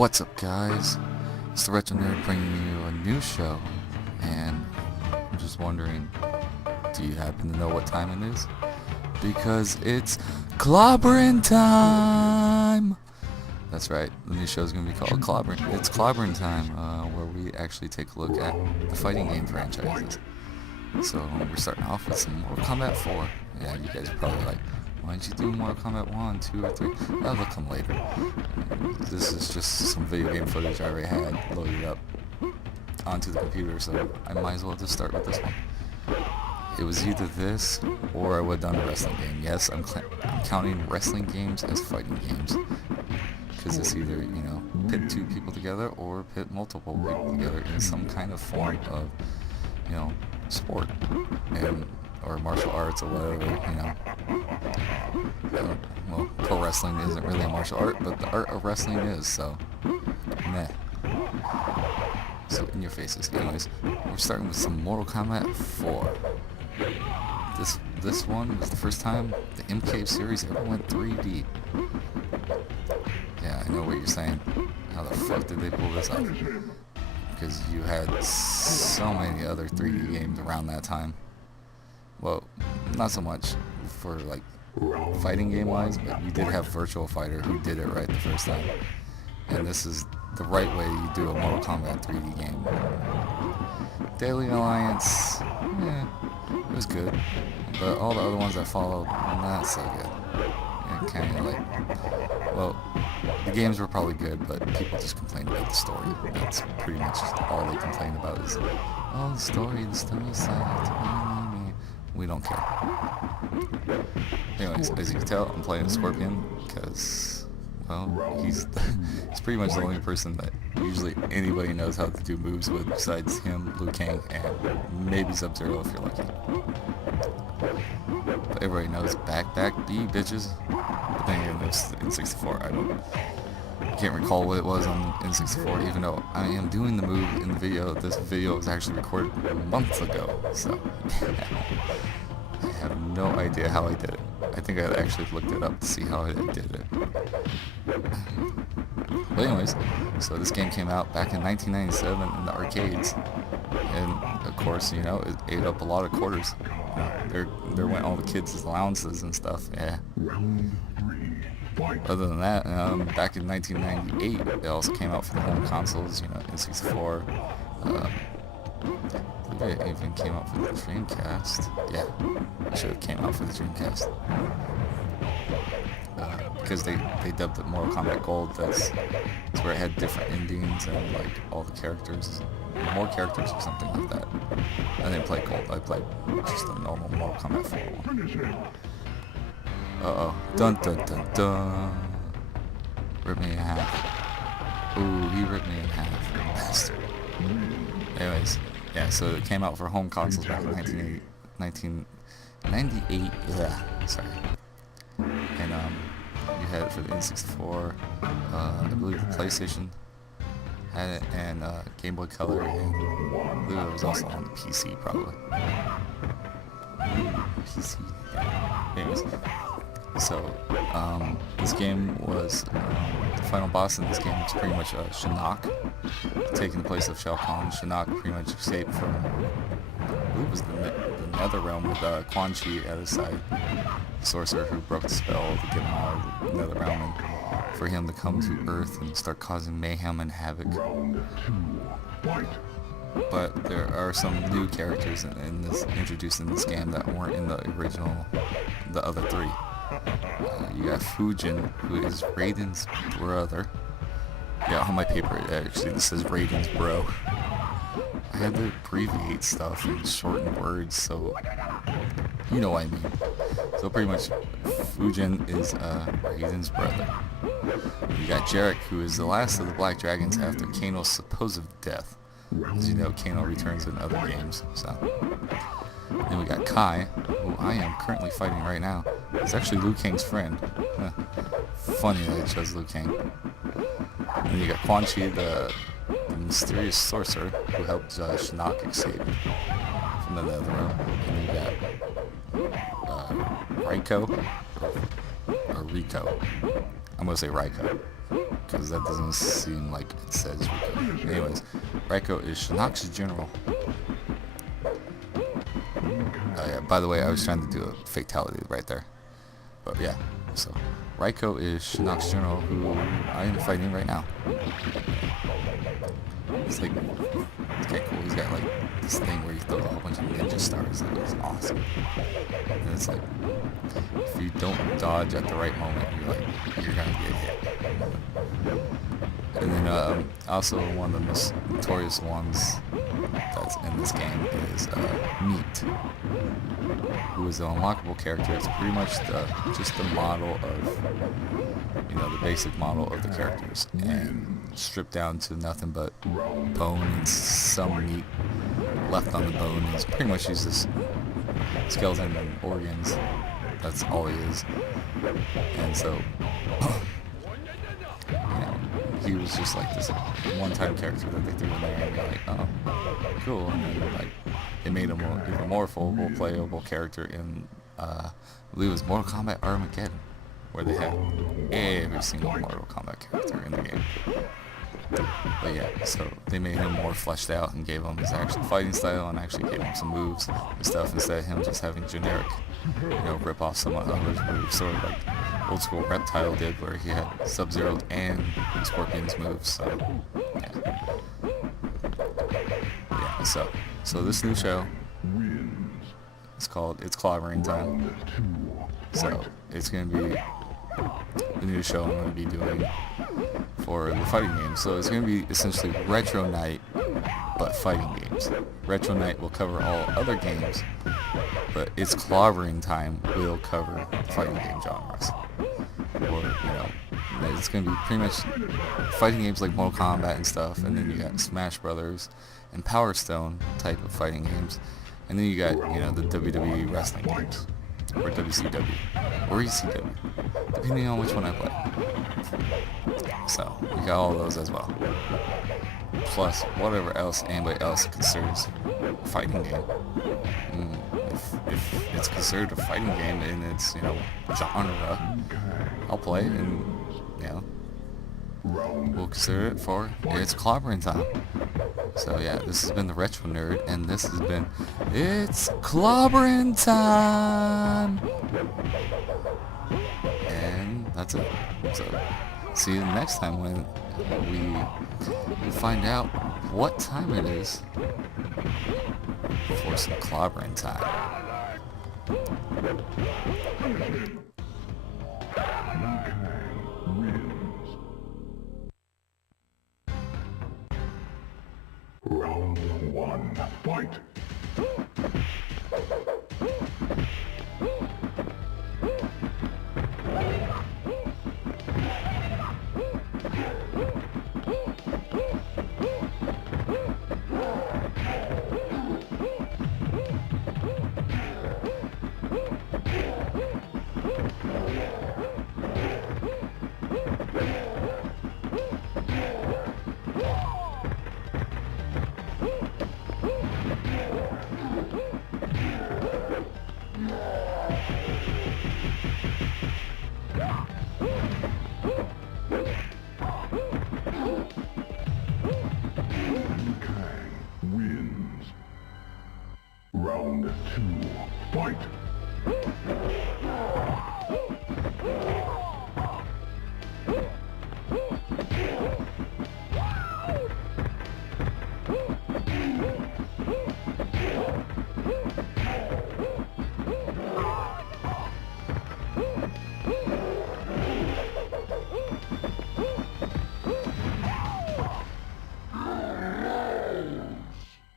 What's up, guys? It's the Retro Nerd bringing you a new show, and I'm just wondering, do you happen to know what time it is? Because it's Clobberin time! That's right, the new show is going to be called Clobberin. It's Clobberin time, where we actually take a look at the fighting game franchises. So we're starting off with some Mortal Kombat 4. Yeah, you guys are probably like, why didn't you do Mortal Kombat 1, 2, or 3? That'll come later. This is just some video game footage I already had loaded up onto the computer, so I might as well just start with this one. It was either this, or I would have done a wrestling game. Yes, I'm counting wrestling games as fighting games. Because it's either, pit two people together, or pit multiple people together in some kind of form of, sport. Or martial arts or whatever, well, pro wrestling isn't really a martial art, but the art of wrestling is, so, meh. So, in your faces. Anyways, we're starting with some Mortal Kombat 4. This one was the first time the MK series ever went 3D. Yeah, I know what you're saying. How the fuck did they pull this off? Because you had so many other 3D games around that time. Well, not so much for like fighting game wise, but you did have Virtual Fighter who did it right the first time. And this is the right way you do a Mortal Kombat 3D game. Daily Alliance, it was good. But all the other ones that followed, not so good. Kind of like, well, the games were probably good, but people just complained about the story. That's pretty much all they complained about is, oh, the story sucked. We don't care. Anyways, as you can tell, I'm playing Scorpion because, well, he's pretty much the only person that usually anybody knows how to do moves with besides him, Liu Kang, and maybe Sub-Zero if you're lucky. But everybody knows back B, bitches. But then again, it's in 64. I can't recall what it was on N64, even though I am doing the move in the video. This video was actually recorded months ago, so I have no idea how I did it. I think I actually looked it up to see how I did it. But anyways, so this game came out back in 1997 in the arcades, and of course, it ate up a lot of quarters. There went all the kids' allowances and stuff. Yeah. Other than that, back in 1998, it also came out for the home consoles, N64. I think it even came out for the Dreamcast. Yeah, it should have came out for the Dreamcast. Because they dubbed it Mortal Kombat Gold. That's where it had different endings and like all the characters, more characters or something like that. I didn't play Gold. I played just the normal Mortal Kombat 4 one. Uh-oh. Dun dun dun dun. Rip me in half. Ooh, he ripped me in half. Bastard. Anyways, yeah, so it came out for home consoles back in 1998. Yeah, sorry. And, you had it for the N64, I believe the PlayStation had it, and Game Boy Color, and I believe it was also on the PC, probably. PC. Yeah. Anyways. So, this game was, the final boss in this game was pretty much Shinnok, taking the place of Shao Kahn. Shinnok pretty much escaped from, I believe it was the Nether Realm with Quan Chi at his side, the sorcerer who broke the spell to get him out of the Nether Realm and for him to come to Earth and start causing mayhem and havoc. But there are some new characters introduced in this game that weren't in the original, the other three. You got Fujin, who is Raiden's brother. Yeah, on my paper, actually, this says Raiden's bro. I had to abbreviate stuff and shorten words, so you know what I mean. So pretty much, Fujin is Raiden's brother. You got Jarek, who is the last of the Black Dragons after Kano's supposed death. As you know, Kano returns in other games, so. Then we got Kai, who I am currently fighting right now. He's actually Liu Kang's friend. Funny that I chose Liu Kang. And then you got Quan Chi, the mysterious sorcerer who helped Shinnok escape from the Nether Realm. And then you got Raiko, or Rico. I'm gonna say Raiko. because that doesn't seem like it says Rico. Anyways, Rico is Shinnok's general. Yeah, by the way, I was trying to do a fatality right there. But yeah, so Rico is Shinnok's general, who I am fighting right now. It's like, okay, cool. He's got like this thing where he throws a whole bunch of ninja stars. That is awesome. And it's like, if you don't dodge at the right moment, you're gonna get hit. And then also one of the most notorious ones that's in this game is Meat, who is an unlockable character. It's pretty much just the model of, the basic model of the characters, and stripped down to nothing but bone and some meat left on the bone. It's pretty much uses skeleton and organs. That's all he is. And so, he was just like this one-time character that they threw in there, and you're like, oh, cool. And then, like, it made him an even more full playable character in, I believe it was Mortal Kombat Armageddon, where they had every single Mortal Kombat character in the game. But yeah, so they made him more fleshed out and gave him his actual fighting style, and actually gave him some moves and stuff, instead of him just having generic, rip off some other moves, sort of like old school Reptile did, where he had Sub-Zero and Scorpion's moves. So yeah, so this new show, it's Clobberin Time. So it's gonna be the new show I'm gonna be doing for the fighting games. So it's going to be essentially Retro Night, but fighting games. Retro Night will cover all other games, but it's Clobberin Time will cover fighting game genres. Or, it's going to be pretty much fighting games like Mortal Kombat and stuff, and then you got Smash Brothers and Power Stone type of fighting games, and then you got, the WWE wrestling games, or WCW, or ECW, depending on which one I play. So, we got all those as well. Plus, whatever else anybody else considers a fighting game. If it's considered a fighting game in its, genre, I'll play it, and, we'll consider it for it's Clobberin Time. So yeah, this has been the Retro Nerd, and this has been It's Clobberin Time! And that's it. So, see you next time when we find out what time it is for some Clobberin Time. Round one, fight! Round two, fight!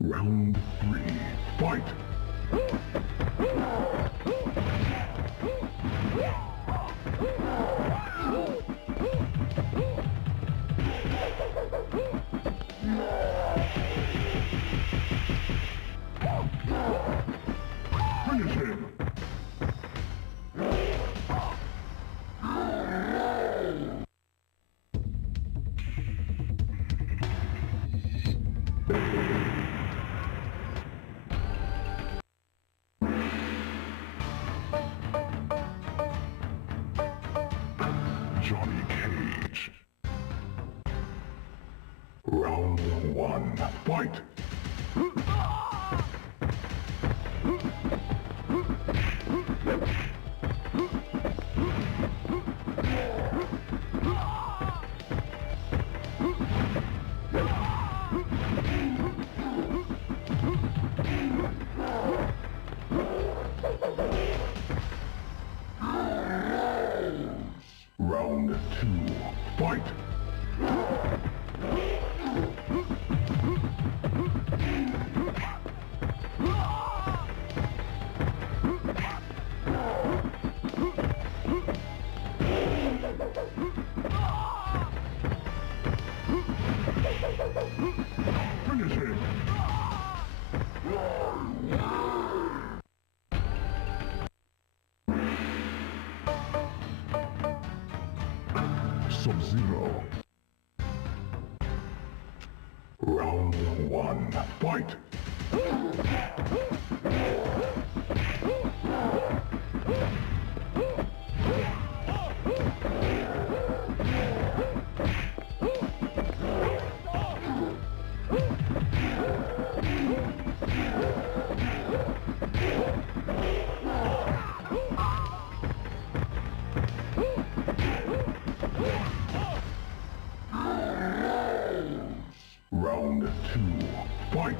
Round three, fight! Finish him! one, fight! Round two, fight! Finish him! Sub-Zero. Round one, fight! Round two, fight!